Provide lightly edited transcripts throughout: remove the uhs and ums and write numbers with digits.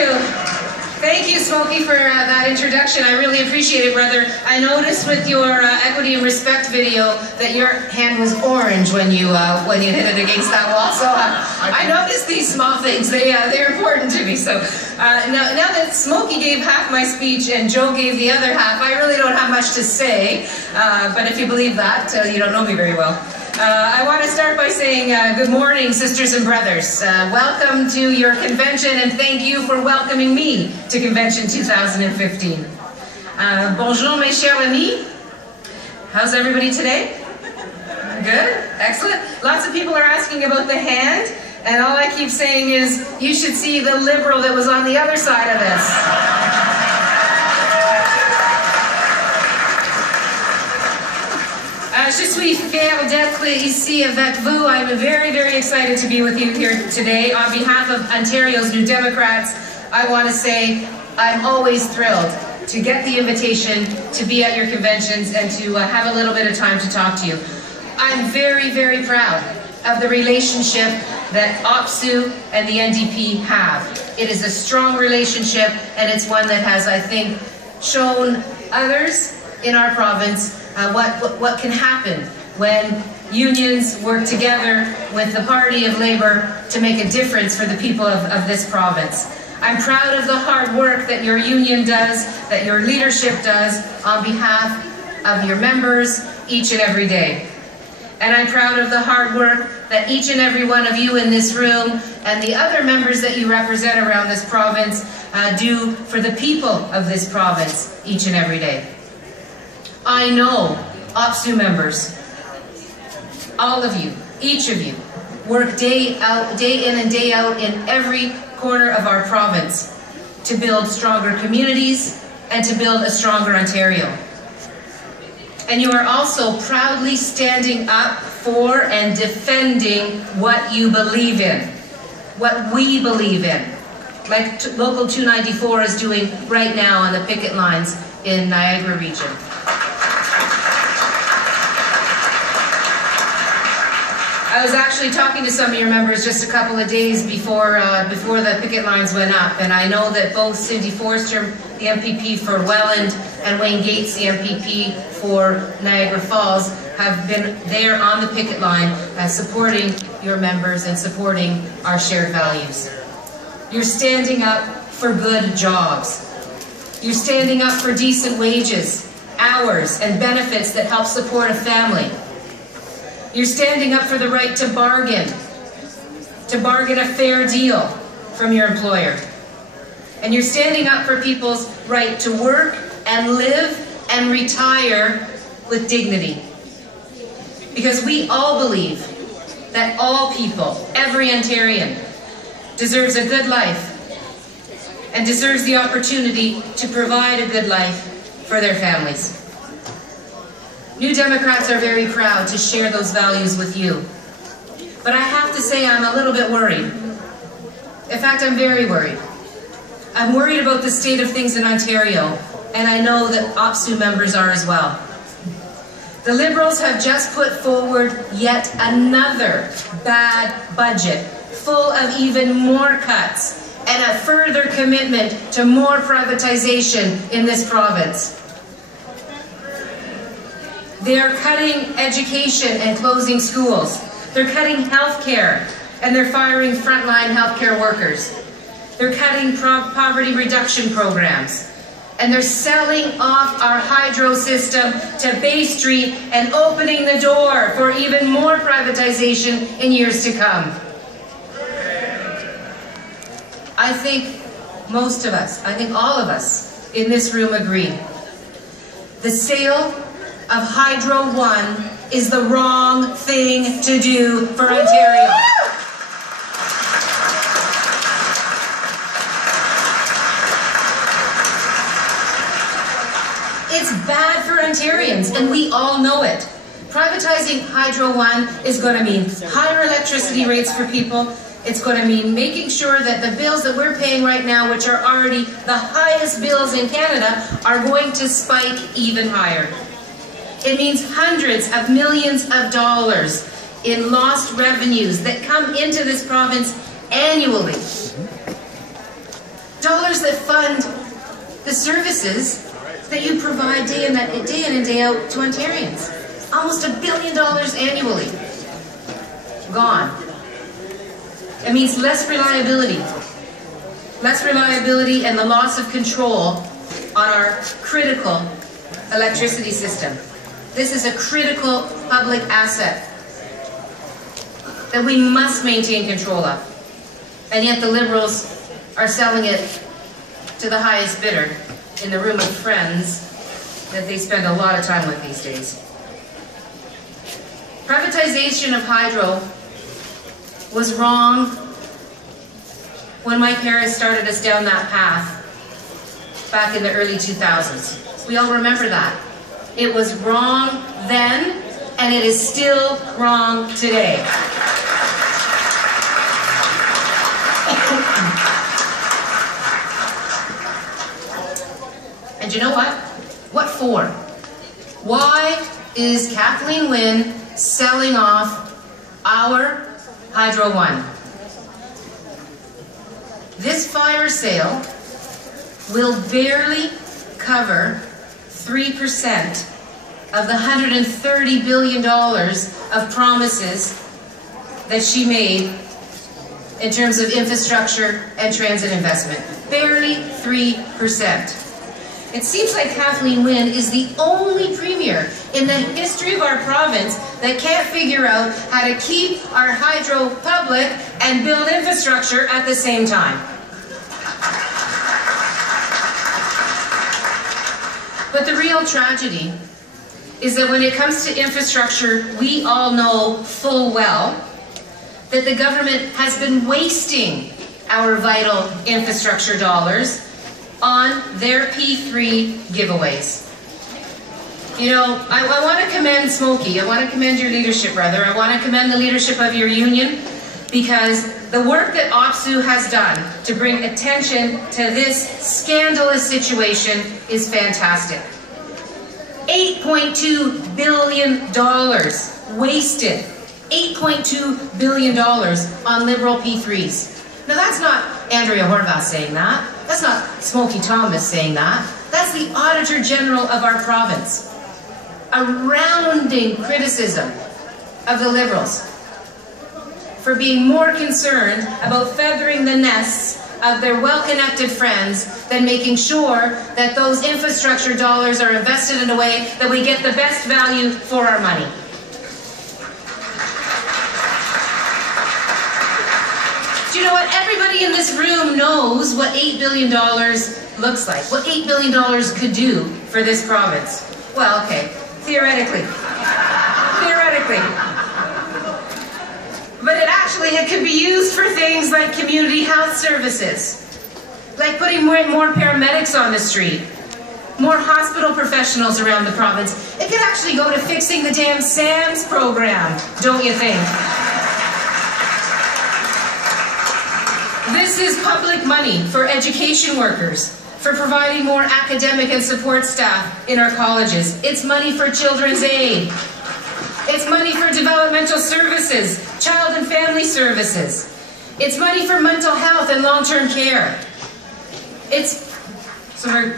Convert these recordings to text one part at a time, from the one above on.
you. Thank you, Smokey, for that introduction. I really appreciate it, brother. I noticed with your Equity and Respect video that your hand was orange when you hit it against that wall. So I noticed these small things. They're important to me. So now that Smokey gave half my speech and Joe gave the other half, I really don't have much to say. But if you believe that, you don't know me very well. I want to start by saying good morning, sisters and brothers. Welcome to your convention, and thank you for welcoming me to Convention 2015. Bonjour, mes chers amis. How's everybody today? Good? Excellent. Lots of people are asking about the hand, and all I keep saying is, you should see the liberal that was on the other side of this. Je suis fière d'être ici avec vous. I'm very, very excited to be with you here today. On behalf of Ontario's New Democrats, I want to say I'm always thrilled to get the invitation to be at your conventions and to have a little bit of time to talk to you. I'm very, very proud of the relationship that OPSU and the NDP have. It is a strong relationship, and it's one that has, I think, shown others in our province what can happen when unions work together with the Party of Labour to make a difference for the people of this province. I'm proud of the hard work that your union does, that your leadership does on behalf of your members each and every day. And I'm proud of the hard work that each and every one of you in this room and the other members that you represent around this province do for the people of this province each and every day. I know OPSU members, all of you, each of you, work day in and day out in every corner of our province to build stronger communities and to build a stronger Ontario. And you are also proudly standing up for and defending what you believe in, what we believe in, like Local 294 is doing right now on the picket lines in Niagara region. I was actually talking to some of your members just a couple of days before the picket lines went up, and I know that both Cindy Forster, the MPP for Welland, and Wayne Gates, the MPP for Niagara Falls, have been there on the picket line supporting your members and supporting our shared values. You're standing up for good jobs. You're standing up for decent wages, hours, and benefits that help support a family. You're standing up for the right to bargain a fair deal from your employer. And you're standing up for people's right to work and live and retire with dignity. Because we all believe that all people, every Ontarian, deserves a good life and deserves the opportunity to provide a good life for their families. New Democrats are very proud to share those values with you. But I have to say I'm a little bit worried. In fact, I'm very worried. I'm worried about the state of things in Ontario, and I know that OPSU members are as well. The Liberals have just put forward yet another bad budget, full of even more cuts and a further commitment to more privatization in this province. They are cutting education and closing schools. They're cutting health care, and they're firing frontline healthcare workers. They're cutting poverty reduction programs. And they're selling off our hydro system to Bay Street and opening the door for even more privatization in years to come. I think most of us, I think all of us in this room agree. The sale of Hydro One is the wrong thing to do for Ontario. It's bad for Ontarians, and we all know it. Privatizing Hydro One is going to mean higher electricity rates for people. It's going to mean making sure that the bills that we're paying right now, which are already the highest bills in Canada, are going to spike even higher. It means hundreds of millions of dollars in lost revenues that come into this province annually. Dollars that fund the services that you provide day in and day out to Ontarians. Almost $1 billion annually. Gone. It means less reliability. Less reliability and the loss of control on our critical electricity system. This is a critical public asset that we must maintain control of. And yet the Liberals are selling it to the highest bidder in the room of friends that they spend a lot of time with these days. Privatization of hydro was wrong when Mike Harris started us down that path back in the early 2000s. We all remember that. It was wrong then, and it is still wrong today. And you know what? What for? Why is Kathleen Wynne selling off our Hydro One? This fire sale will barely cover 3% of the $130 billion of promises that she made in terms of infrastructure and transit investment. Barely 3%. It seems like Kathleen Wynne is the only premier in the history of our province that can't figure out how to keep our hydro public and build infrastructure at the same time. But the real tragedy is that when it comes to infrastructure, we all know full well that the government has been wasting our vital infrastructure dollars on their P3 giveaways. You know, I want to commend Smokey. I want to commend your leadership, brother. I want to commend the leadership of your union, because the work that OPSU has done to bring attention to this scandalous situation is fantastic. $8.2 billion wasted. $8.2 billion on Liberal P3s. Now that's not Andrea Horvath saying that. That's not Smokey Thomas saying that. That's the Auditor General of our province. A rounding criticism of the Liberals for being more concerned about feathering the nests of their well-connected friends than making sure that those infrastructure dollars are invested in a way that we get the best value for our money. Do you know what? Everybody in this room knows what $8 billion looks like, what $8 billion could do for this province. Well, okay, theoretically. Theoretically. But it could be used for things like community health services, like putting more paramedics on the street, more hospital professionals around the province. It could actually go to fixing the damn SAMS program, don't you think? This is public money for education workers, for providing more academic and support staff in our colleges. It's money for children's aid. It's money for developmental services, child and family services. It's money for mental health and long-term care. It's, so we're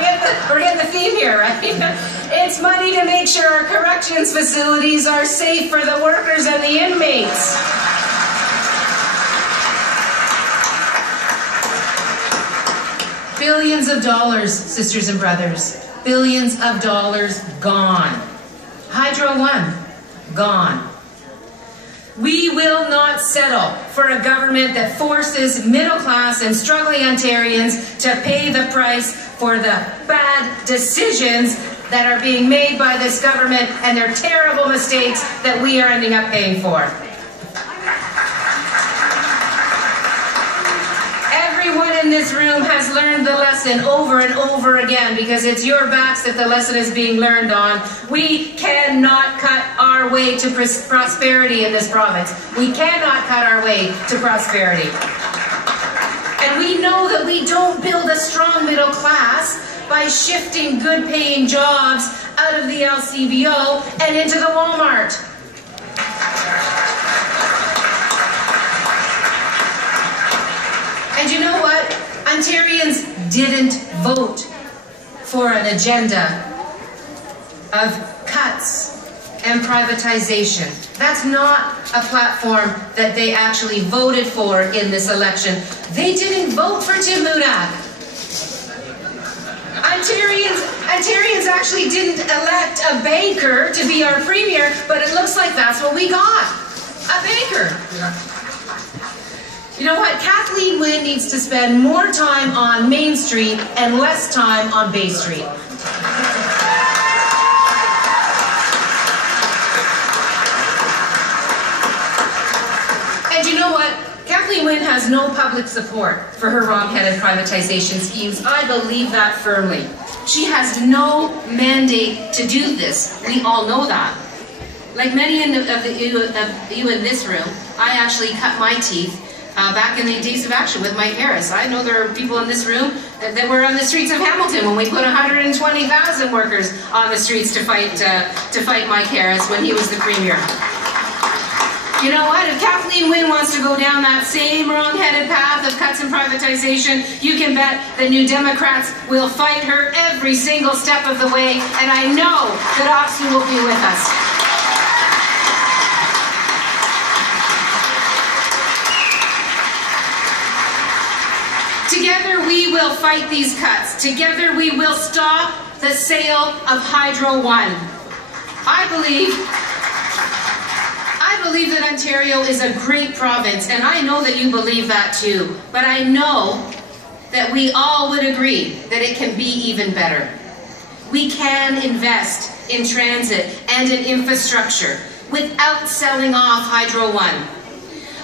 getting the theme here, right? It's money to make sure our corrections facilities are safe for the workers and the inmates. Billions of dollars, sisters and brothers. Billions of dollars gone. Hydro One, gone. We will not settle for a government that forces middle-class and struggling Ontarians to pay the price for the bad decisions that are being made by this government and their terrible mistakes that we are ending up paying for. Everyone in this room has learned the lesson over and over again, because it's your backs that the lesson is being learned on. We cannot cut our way to prosperity in this province. We cannot cut our way to prosperity. And we know that we don't build a strong middle class by shifting good-paying jobs out of the LCBO and into the Walmart. And you know what? Ontarians didn't vote for an agenda of cuts and privatization. That's not a platform that they actually voted for in this election. They didn't vote for Tim Mudak. Ontarians actually didn't elect a banker to be our premier, but it looks like that's what we got. A banker. You know what? Kathleen Wynne needs to spend more time on Main Street and less time on Bay Street. And you know what? Kathleen Wynne has no public support for her wrong-headed privatization schemes. I believe that firmly. She has no mandate to do this. We all know that. Like many of you in this room, I actually cut my teeth back in the days of action with Mike Harris. I know there are people in this room that were on the streets of Hamilton when we put 120,000 workers on the streets to fight Mike Harris when he was the premier. You know what? If Kathleen Wynne wants to go down that same wrong-headed path of cuts and privatization, you can bet the New Democrats will fight her every single step of the way, and I know that OXU will be with us. Together we will fight these cuts. Together we will stop the sale of Hydro One. I believe that Ontario is a great province, and I know that you believe that too. But I know that we all would agree that it can be even better. We can invest in transit and in infrastructure without selling off Hydro One.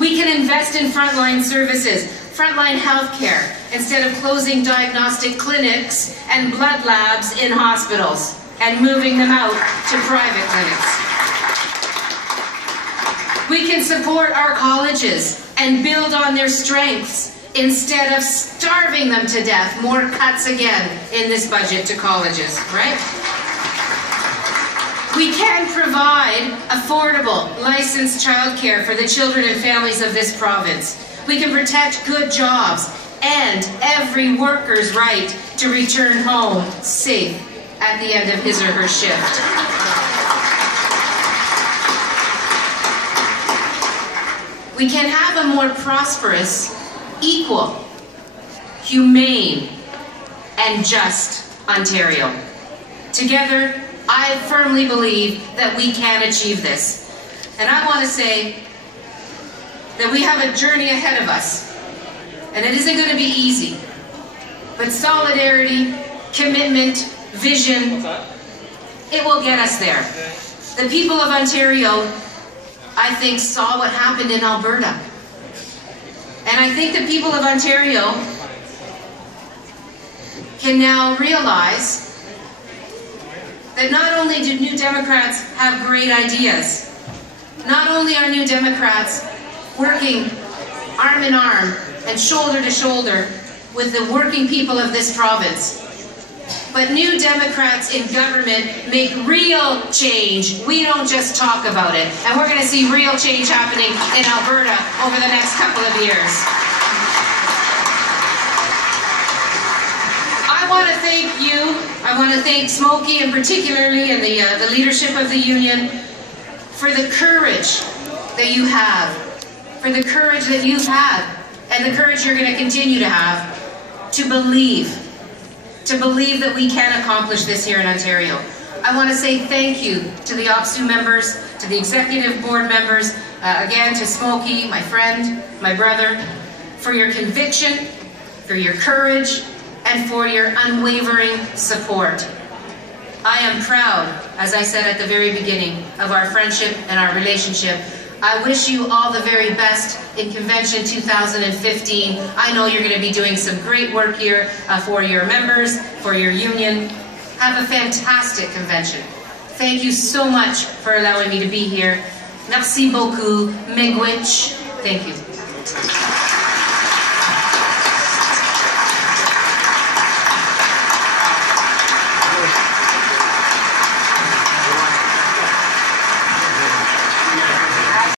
We can invest in frontline services, frontline healthcare, instead of closing diagnostic clinics and blood labs in hospitals and moving them out to private clinics. We can support our colleges and build on their strengths instead of starving them to death. More cuts again in this budget to colleges, right? We can provide affordable, licensed childcare for the children and families of this province. We can protect good jobs and every worker's right to return home safe at the end of his or her shift. We can have a more prosperous, equal, humane, and just Ontario. Together, I firmly believe that we can achieve this. And I want to say that we have a journey ahead of us. And it isn't going to be easy. But solidarity, commitment, vision, it will get us there. The people of Ontario, I think, saw what happened in Alberta. And I think the people of Ontario can now realize that not only do New Democrats have great ideas, not only are New Democrats working arm in arm and shoulder to shoulder with the working people of this province, but New Democrats in government make real change. We don't just talk about it. And we're going to see real change happening in Alberta over the next couple of years. I want to thank you. I want to thank Smokey and particularly and the leadership of the union for the courage that you have, for the courage that you've had, and the courage you're going to continue to have to believe that we can accomplish this here in Ontario. I want to say thank you to the OXU members, to the executive board members, again to Smokey, my friend, my brother, for your conviction, for your courage, and for your unwavering support. I am proud, as I said at the very beginning, of our friendship and our relationship. I wish you all the very best in Convention 2015. I know you're going to be doing some great work here for your members, for your union. Have a fantastic convention. Thank you so much for allowing me to be here. Merci beaucoup. Miigwech. Thank you.